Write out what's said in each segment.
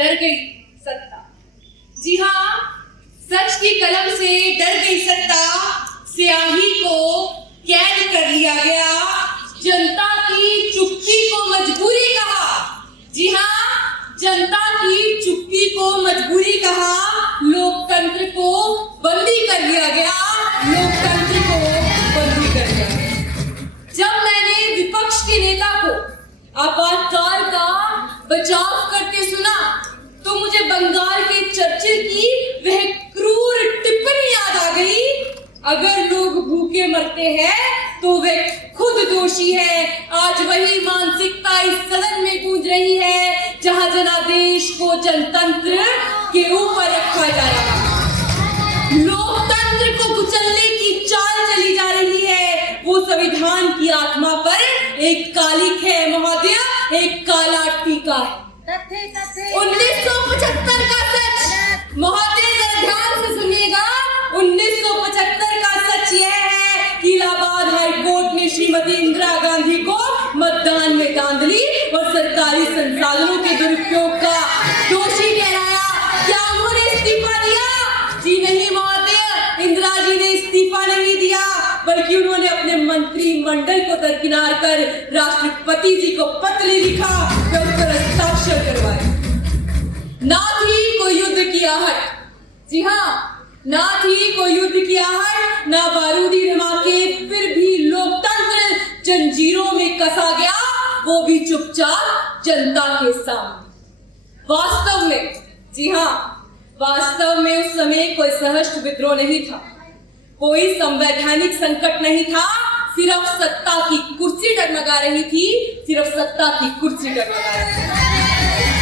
डर गई सत्ता। जी हाँ, सच की कलम से डर गई सत्ता, स्याही को कैद कर लिया गया, जनता की चुप्पी को मजबूरी कहा। जी हाँ, जनता की चुप्पी को मजबूरी कहा, लोकतंत्र को बंदी कर लिया गया, लोकतंत्र को बंदी कर लिया गया। जब मैंने विपक्ष के नेता को आपातकाल का बचाव करते सुना तो मुझे बंगाल के चर्चिल की वह क्रूर टिप्पणी याद आ गई, अगर लोग भूखे मरते हैं तो वे खुद दोषी है। आज वही मानसिकता इस सदन में गूंज रही है जहां जनादेश को जनतंत्र के ऊपर रखा जा रहा है। लोकतंत्र को कुचलने की चाल चली जा रही है। वो संविधान की आत्मा पर एक कालिक है महोदय, एक काला टीका है। 1975 का सच महोदय, जरा ध्यान से सुनिएगा। 1975 का सच यह है कि इलाहाबाद हाई कोर्ट ने श्रीमती इंदिरा गांधी को मतदान में धांधली और सरकारी संसाधनों के दुरुपयोग का दोषी ठहराया। क्या उन्होंने इस्तीफा दिया? जी नहीं महोदय, इंदिरा जी ने इस्तीफा नहीं दिया, बल्कि उन्होंने अपने मंत्रिमंडल को दरकिनार कर राष्ट्रपति जी को पत्र लिखा, उस पर हस्ताक्षर करवाए। ना थी कोई युद्ध की आहट, जी हाँ, ना थी कोई युद्ध की आहट, ना बारूदी धमाके, फिर भी लोकतंत्र जंजीरों में कसा गया, वो भी चुपचाप जनता के सामने। वास्तव में, जी हाँ, वास्तव में उस समय कोई सशस्त्र विद्रोह नहीं था, कोई संवैधानिक संकट नहीं था, सिर्फ सत्ता की कुर्सी डगमगा रही थी, सिर्फ सत्ता की कुर्सी डगमगा रही थी।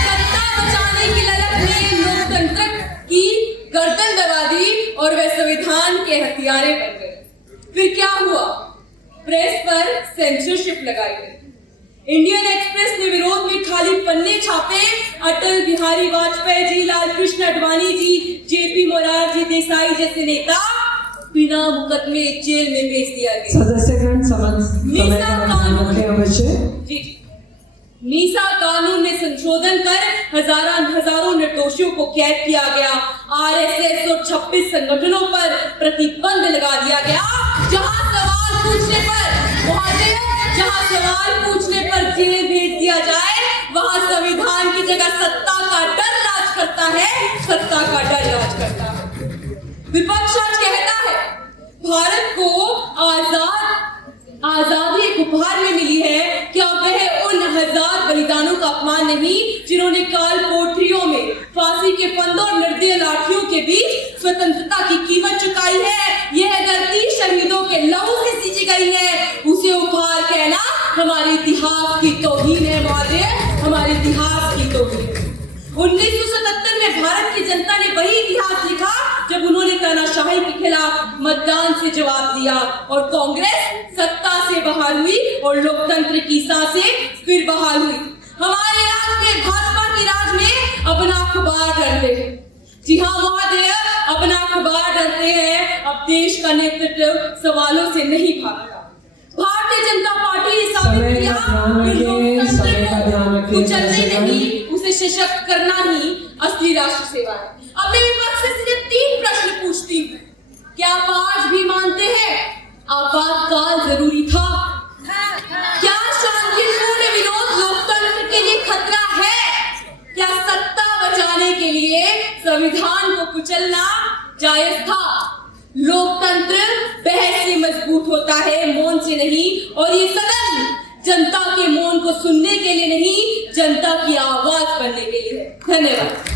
सत्ता बचाने की ललक ने लोकतंत्र की गर्दन दबा दी और वे संविधान के हथियारे बन गए। फिर क्या हुआ? प्रेस पर सेंसरशिप लगाई गई। इंडियन एक्सप्रेस ने विरोध में खाली पन्ने छापे। अटल बिहारी वाजपेयी जी, लाल कृष्ण आडवाणी जी, जेपी मोरारजी देसाई जैसे नेता बिना मुकदमे जेल में भेज दिया गया। सदस्यगण मीसा कानून में संशोधन कर हजारों निर्दोषियों को कैद किया गया। आरएसएस और 26 संगठनों पर प्रतिबंध लगा दिया गया। जहां सवाल पूछने पर जेल भेज दिया जाए, वहां संविधान की जगह सत्ता का डर राज करता है, सत्ता का डर राज करता है। विपक्ष आज कहता है भारत को आजादी एक उपहार में मिली है। क्या वह उन हजार बलिदानों का अपमान नहीं जिन्होंने काल कोठरियों में फांसी के फंदों और निर्दय लाठियों के बीच स्वतंत्रता की कीमत चुकाई है? यह धरती शहीदों के लहू से सींची गई है। उसे उपहार कहना हमारे इतिहास की तौहीन है महोदय, हमारे इतिहास की तौहीन। 1977 में भारत की जनता ने वही इतिहास लिखा जब उन्होंने तानाशाही के खिलाफ मतदान से जवाब दिया और कांग्रेस सत्ता से बहाल हुई और लोकतंत्र की सांसें फिर बहाल हुई। हमारे राज में, भाजपा की राज में अपना अखबार डरते हैं। जी हाँ महोदय, अपना अखबार डरते हैं। अब देश का नेतृत्व सवालों से नहीं भागता। भारतीय जनता पार्टी ने साबित किया कि लोकतंत्र को कुचलने नहीं, उसे सशक्त करना ही असली राष्ट्र सेवा है। अब मैं विपक्ष से सीधे 3 प्रश्न पूछती हूँ। क्या आप आज भी मानते हैं आपातकाल जरूरी था? क्या शांतिपूर्ण विरोध लोकतंत्र के लिए खतरा है? क्या सत्ता बचाने के लिए संविधान को कुचलना जायज था? लोकतंत्र बहस से मजबूत होता है, मौन से नहीं। और ये सदन जनता के मौन को सुनने के लिए नहीं, जनता की आवाज बनने के लिए है। धन्यवाद।